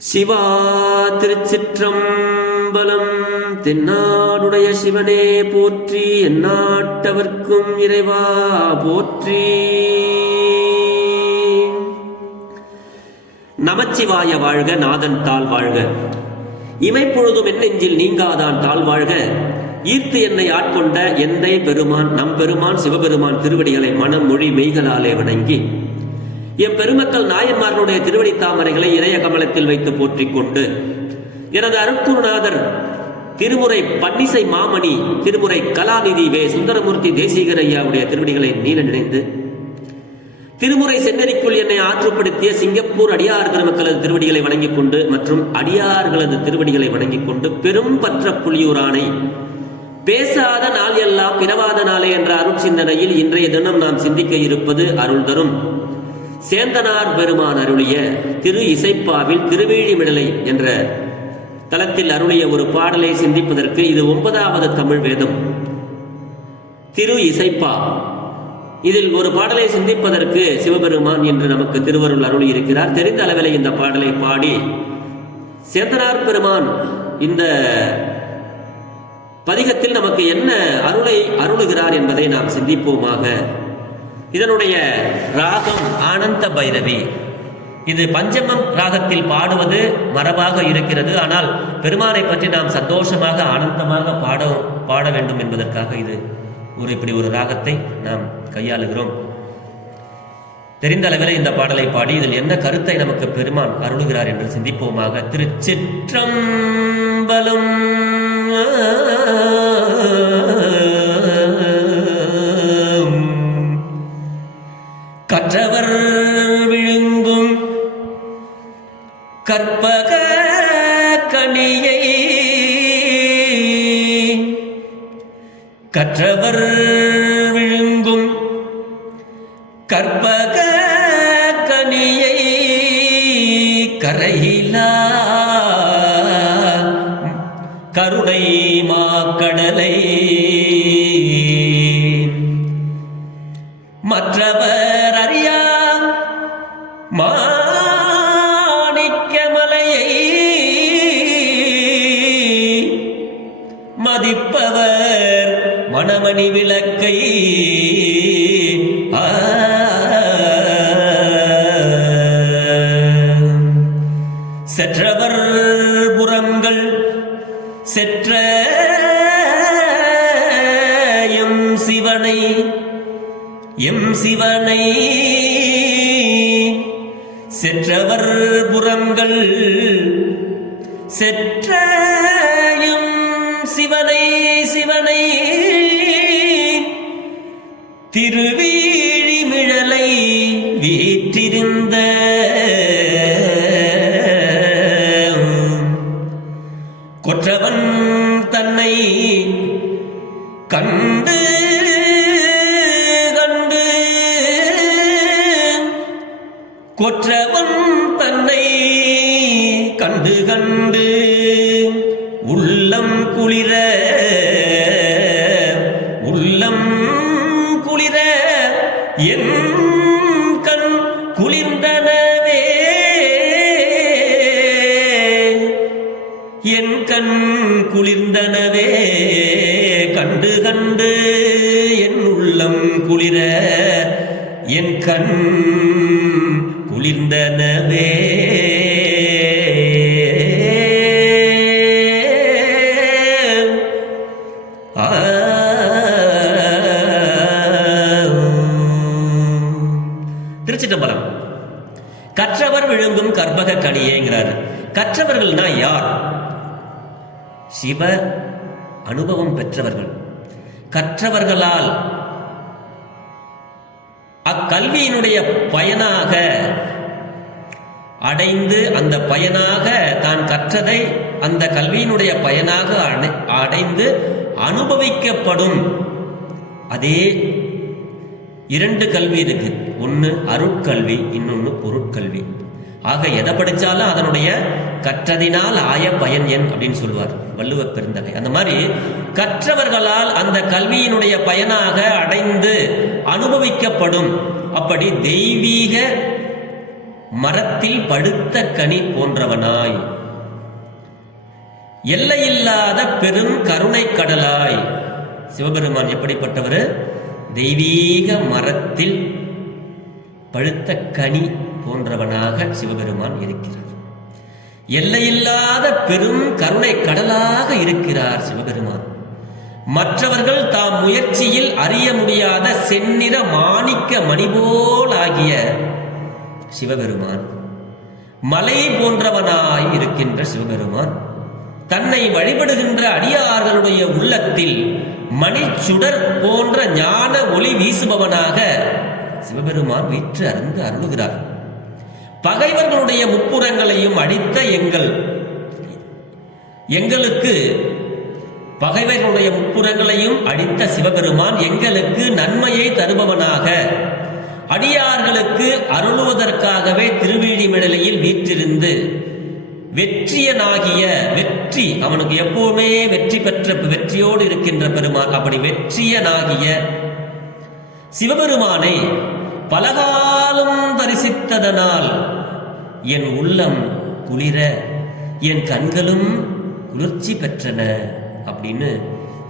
சிவா திருச்சிற்றம்பலம். தென்னாடுடைய சிவனே போற்றி, எந்நாட்டவர்க்கும் இறைவா போற்றி. நமச்சிவாய வாழ்க, நாதன் தாள் வாழ்க. இமைப்பொழுதும் என் நெஞ்சில் நீங்காதான் தாழ் வாழ்க. ஈர்த்து என்னை ஆட்கொண்ட எந்தை பெருமான் நம் பெருமான் சிவபெருமான் திருவடிகளை மனம் மொழி மெய்களாலே வணங்கி எம் பெருமக்கள் நாயன்மார்களுடைய திருவடி தாமரைகளை இறைய கமலத்தில் வைத்து போற்றிக் கொண்டு எனது அருட்குருநாதர் திருமுறை பன்னிசை மாமணி திருமுறை கலாநிதி வே சுந்தரமூர்த்தி தேசிகர் ஐயாவுடைய திருவடிகளை நீல நினைந்து திருமுறை சென்னறிக்குள் என்னை ஆற்றுப்படுத்திய சிங்கப்பூர் அடியார் பெருமக்களது திருவடிகளை வணங்கிக் கொண்டு மற்றும் அடியார்களது திருவடிகளை வணங்கிக் கொண்டு பெரும் பற்ற புலியூரானை பேசாத நாள் எல்லாம் பிறவாத நாளே என்ற அருட்சிந்தனையில் இன்றைய தினம் நாம் சிந்திக்க இருப்பது அருள் தரும் சேந்தனார் பெருமான் அருளிய திரு இசைப்பாவில் திருவேழிமிடலை என்ற தலத்தில் அருளிய ஒரு பாடலை சிந்திப்பதற்கு இது 9வது தமிழ் வேதம் திரு இசைப்பா. இதில் ஒரு பாடலை சிந்திப்பதற்கு சிவபெருமான் என்று நமக்கு திருவருள் அருளி இருக்கிறார். தெரிந்த அளவில் இந்த பாடலை பாடி சேந்தனார் பெருமான் இந்த பதிகத்தில் நமக்கு என்ன அருளை அருளுகிறார் என்பதை நாம் சிந்திப்போமாக. இதனுடைய ராகம் ஆனந்த பைரவி. இது பஞ்சமம் ராகத்தில் பாடுவது மரபாக இருக்கிறது. ஆனால் பெருமானை பற்றி நாம் சந்தோஷமாக ஆனந்தமாக பாட வேண்டும் என்பதற்காக இது இப்படி ஒரு ராகத்தை நாம் கையாளுகிறோம். தெரிந்த அளவில் இந்த பாடலை பாடி இதில் என்ன கருத்தை நமக்கு பெருமான் அருளுகிறார் என்று சிந்திப்போமாக. திருச்சிற்றம்பலம். கற்றவர் விழுங்கும் கற்பக கனியை கற்றவர் விழுங்கும் கற்பக கனியை கரையிலா கருணை மாக்கடலை மற்றவர் அறியா மாணிக்கமலையை மதிப்பவர் மணமணி விளக்கை செற்றவர் புறங்கள் செற்ற எம் சிவனை செற்றவர் புறங்கள் செற்ற எம் சிவனை திருவேழிமிழலை வீற்றிருந்த கொற்றவன் தன்னை கண்டு கொற்றவன் தன்னை கண்டு கண்டு உள்ளம் குளிர என் கண் குளிர்ந்தனவே கண்டு கண்டு என் உள்ளம் குளிர என் கண் குளிர்ந்தனவே. திருச்சிற்றம்பலம். கற்றவர் விழுங்கும் கற்பக கனியேங்கிறார். கற்றவர்கள்னா யார்? சிவ அனுபவம் பெற்றவர்கள். கற்றவர்களால் அக்கல்வியினுடைய பயனாக அடைந்து அந்த பயனாக தான் கற்றதை அந்த கல்வியினுடைய பயனாக அடைந்து அனுபவிக்கப்படும் அதே 2 கல்வி இருக்கு. ஒன்று அருட்கல்வி, இன்னொன்று பொருட்கல்வி. ஆக எதை படித்தாலும் அதனுடைய கற்றதினால் ஆய பயன் என் அப்படின்னு சொல்லுவார் வள்ளுவர் பெருந்தகை. அந்த மாதிரி கற்றவர்களால் அந்த கல்வியினுடைய பயனாக அடைந்து அனுபவிக்கப்படும் அப்படி தெய்வீக மரத்தில் பழுத்த கனி போன்றவனாய், எல்லையில்லாத பெரும் கருணை கடலாய். சிவபெருமான் எப்படிப்பட்டவர்? தெய்வீக மரத்தில் பழுத்த கனி போன்றவனாக சிவபெருமான் இருக்கிறார். எல்லையில்லாத பெரும் கருணை கடலாக இருக்கிறார் சிவபெருமான். மற்றவர்கள் தாம் முயற்சியில் அறிய முடியாத செந்நிற மாணிக்க மணிபோல் ஆகிய சிவபெருமான், மலை போன்றவனாய் இருக்கின்ற சிவபெருமான், தன்னை வழிபடுகின்ற அடியார்களுடைய உள்ளத்தில் மணிச்சுடர் போன்ற ஞான ஒளி வீசுபவனாக சிவபெருமான் வீற்று அருந்து அருளுகிறார். பகைவர்களுடைய முப்புறங்களையும் அடித்த எங்களுக்கு பகைவர்களுடைய முப்புறங்களையும் அடித்த சிவபெருமான் எங்களுக்கு நன்மையை தருபவனாக அடியார்களுக்கு அருளுவதற்காகவே திருவேணிமிடலையில் வீற்றிருந்து வெற்றியனாகிய வெற்றி, அவனுக்கு எப்பவுமே வெற்றி பெற்ற வெற்றியோடு இருக்கின்ற பெருமான், அப்படி வெற்றியனாகிய சிவபெருமானை பலகாலம் தரிசித்ததனால் என் உள்ளம் குளிர என் கண்களும் குளிர்ச்சி பெற்றன அப்படின்னு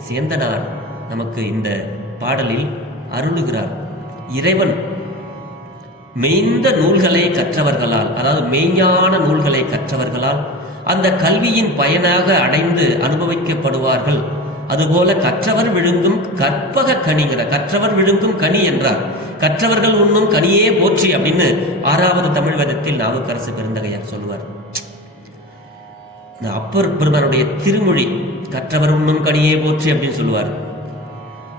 சேந்தனார் நமக்கு இந்த பாடலில் அருளுகிறார். இறைவன் மெய்ந்த நூல்களை கற்றவர்களால், அதாவது மெய்ஞான நூல்களை கற்றவர்களால் அந்த கல்வியின் பயனாக அடைந்து அனுபவிக்கப்படுவார்கள். அதுபோல கற்றவர் விழுங்கும் கற்பக கனிங்கிற, கற்றவர் விழுங்கும் கனி என்றார். கற்றவர்கள் உண்ணும் கனியே போற்றி அப்படின்னு 6வது தமிழ் வேதத்தில் நாவுக்கரசு பெருந்தகையார் சொல்லுவார். அப்பர் பெருமானுடைய திருமொழி கற்றவர் உண்ணும் கனியே போற்றி அப்படின்னு சொல்லுவார்.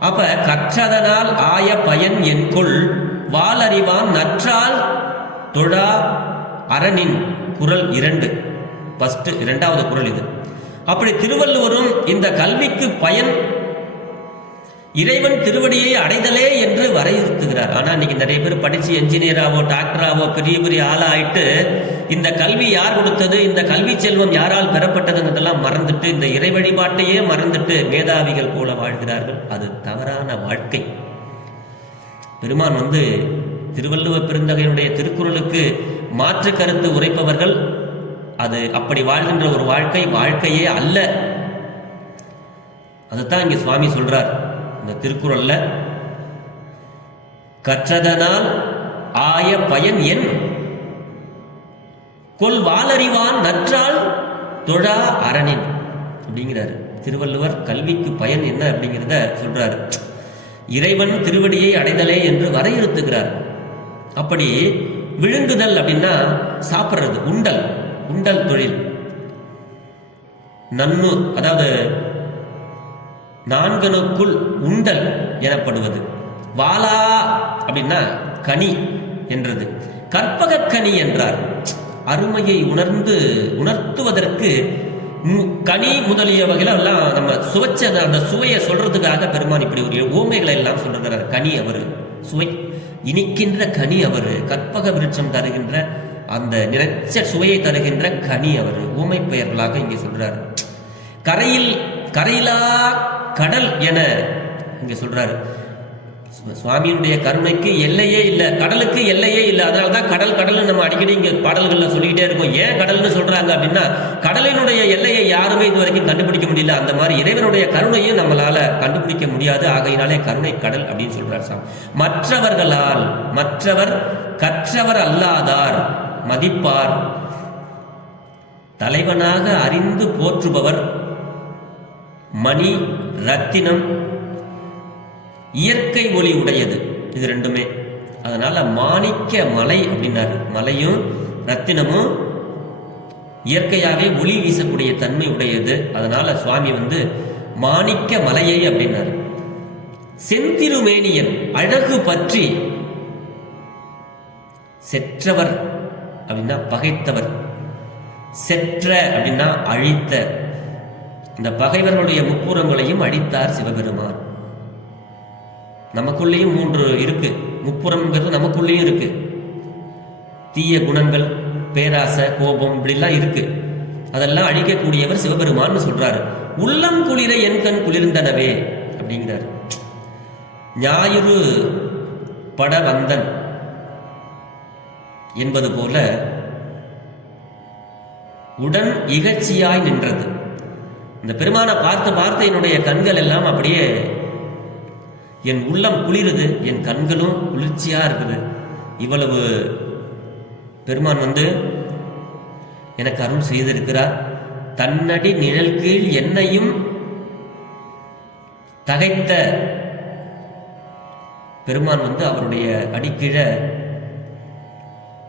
அப்ப கற்றதனால் ஆய பயன் என்கொள் வாலறிவான் நற்றால் தொழா அரணின் குறள் 2, ஃபர்ஸ்ட் 2வது குறள் இது. அப்படி திருவள்ளுவரும் இந்த கல்விக்கு பயன் இறைவன் திருவடியை அடைதலே என்று வரையறுத்துகிறார். ஆனா இன்னைக்கு நிறைய பேர் படிச்சு என்ஜினியராவோ டாக்டராவோ பெரிய பெரிய ஆளா ஆயிட்டு இந்த கல்வி யார் கொடுத்தது, இந்த கல்வி செல்வம் யாரால் பெறப்பட்டதுன்றதெல்லாம் மறந்துட்டு இந்த இறை வழிபாட்டையே மறந்துட்டு மேதாவிகள் போல வாழ்கிறார்கள். அது தவறான வாழ்க்கை. பெருமான் திருவள்ளுவ பெருந்தகையினுடைய திருக்குறளுக்கு மாற்று கருத்து உரைப்பவர்கள் அது அப்படி வாழ்கின்ற ஒரு வாழ்க்கையே அல்ல. அதுதான் இங்க சுவாமி சொல்றார் இந்த திருக்குறள்ல. கற்றதனால் ஆய பயன் என் கொல் வாலறிவான் நற்றால் தொழா அரணின் அப்படிங்கிறாரு திருவள்ளுவர். கல்விக்கு பயன் என்ன அப்படிங்கிறத சொல்றாரு. இறைவன் திருவடியை அடைதலே என்று வரையறுத்துகிறார். அப்படி விழுங்குதல் அப்படின்னா சாப்பிட்றது, உண்டல் தொழில். நன்னு, அதாவது நான்கனுக்குள் உண்டல் எனப்படுவது. வாலா அப்படின்னா கனி என்றது. கற்பக கனி என்றார். அருமையை உணர்த்துவதற்கு கனி முதலிய வகையில எல்லாம் நம்ம சுவைச்ச அந்த சுவையை சொல்றதுக்காக பெருமான் இப்படி ஒரு ஓமைகளை எல்லாம் சொல்றார். கனி அவரு, சுவை இனிக்கின்ற கனி அவரு, கற்பக விருட்சம் தருகின்ற அந்த நினைச்ச சுவையை தருகின்ற கனி அவரு, ஊமை பெயர்களாக இங்கே சொல்றாரு. கரையிலா கடல் என இங்க சொல்றாரு. சுவாமியினுடைய கருணைக்கு எல்லையே இல்லை, கடலுக்கு எல்லையே இல்லை. அதனாலதான் கடல் நம்ம அடிக்கடி இங்க பாடல்கள்ல சொல்லிக்கிட்டே இருக்கோம். ஏன் கடல்னு சொல்றாங்க அப்படின்னா கடலினுடைய எல்லையை யாருமே இது வரைக்கும் கண்டுபிடிக்க முடியல. அந்த மாதிரி இறைவனுடைய கருணையும் நம்மளால கண்டுபிடிக்க முடியாது. ஆகையினாலே கருணை கடல் அப்படின்னு சொல்றார் சாமி. மற்றவர் கற்றவர் அல்லாதார் மதிப்பார் தலைவனாக அறிந்து போற்றுபவர் மணி ரத்தினம் இயற்கை ஒளி உடையது. இது ரெண்டுமே. அதனால மாணிக்க மலை அப்படின்னாரு. மலையும் ரத்தினமும் இயற்கையாகவே ஒளி வீசக்கூடிய தன்மை உடையது. அதனால சுவாமி மாணிக்க மலையை அப்படின்னாரு. செந்திருமேனியன் அழகு பற்றி செற்றவர் அப்படின்னா பகைத்தவர், செற்ற அப்படின்னா அழித்த. இந்த பகைவர்களுடைய முப்புறங்களையும் அழித்தார் சிவபெருமான். நமக்குள்ளேயும் 3 இருக்கு. முப்புறம்ங்கிறது நமக்குள்ளேயும் இருக்கு. தீய குணங்கள், பேராசை, கோபம் இப்படிலாம் இருக்கு. அதெல்லாம் அழிக்கக்கூடியவர் சிவபெருமான் சொல்றாரு. உள்ளம் குளிர என் கண் குளிர்ந்தனவே அப்படிங்கிறார். ஞாயிறு பட வந்தன் என்பது போல உடன் இகழ்ச்சியாய் நின்றது. இந்த பெருமானை பார்த்து பார்த்து என்னுடைய கண்கள் எல்லாம் அப்படியே என் உள்ளம் குளிருது, என் கண்களும் குளிர்ச்சியா இருக்குது. இவ்வளவு பெருமான் எனக்கு அருள் செய்திருக்கிறார். தன்னடி நிழல் கீழ் என்னையும் தகைத்த பெருமான் அவருடைய அடிக்கீழ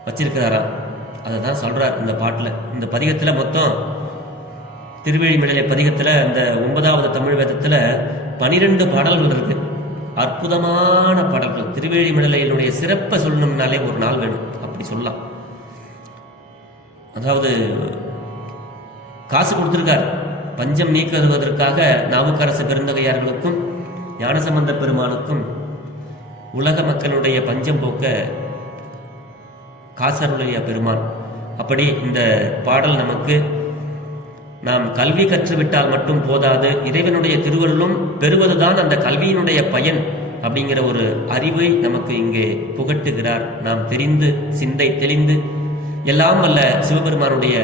வச்சிருக்கிறாராம். அதை தான் சொல்றார் இந்த பாட்டில். இந்த பதிகத்தில் மொத்தம் திருவேழிமிழலை பதிகத்தில் இந்த 9வது தமிழ் வேதத்தில் 12 பாடல்கள் இருக்கு. அற்புதமான பாடல்கள். திருவேழிமிழலையினுடைய சிறப்பை சொல்லணும்னாலே ஒரு நாள் வேணும், அப்படி சொல்லலாம். அதாவது காசு கொடுத்திருக்கார் பஞ்சம் நீக்குவதற்காக நாவுக்கரசு பெருந்தகையார்களுக்கும் ஞானசம்பந்த பெருமானுக்கும் உலக மக்களுடைய பஞ்சம் போக்க காசருடைய பெருமான். அப்படி இந்த பாடல் நமக்கு நாம் கல்வி கற்றுவிட்டால் மட்டும் போதாது, இறைவனுடைய திருவருளும் பெறுவதுதான் அந்த கல்வியினுடைய பயன் அப்படிங்கிற ஒரு அறிவை நமக்கு இங்கே புகட்டுகிறார். நாம் தெரிந்து சிந்தை தெளிந்து எல்லாம் வல்ல சிவபெருமானுடைய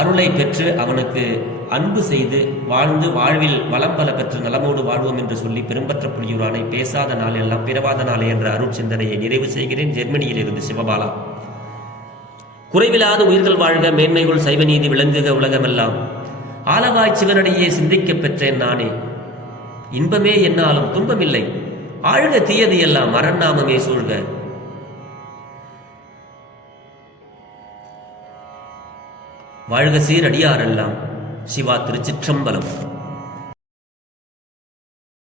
அருளை பெற்று அவனுக்கு அன்பு செய்து வாழ்ந்து வாழ்வில் வளம் பல பெற்று நலமோடு வாழ்வோம் என்று சொல்லி பெரும்பற்ற புலியூரானை பேசாத நாள் எல்லாம் பிறவாத நாளே என்ற அருள் சிந்தனையை நிறைவு செய்கிறேன். ஜெர்மனியில் இருந்து சிவபாலா. குறைவில்லாத உயிர்கள் வாழ்க, மேன்மைகள் சைவ நீதி விளங்குக உலகமெல்லாம். ஆலவாய் சிவனடியே சிந்திக்க பெற்றேன் நானே, இன்பமே என்னாலும் துன்பமில்லை, ஆழ்க தீயது எல்லாம் மரநாமமே சூழ்க. வாழ்க சீர் அடியாரெல்லாம். சிவா திருச்சிற்றம்பலம்.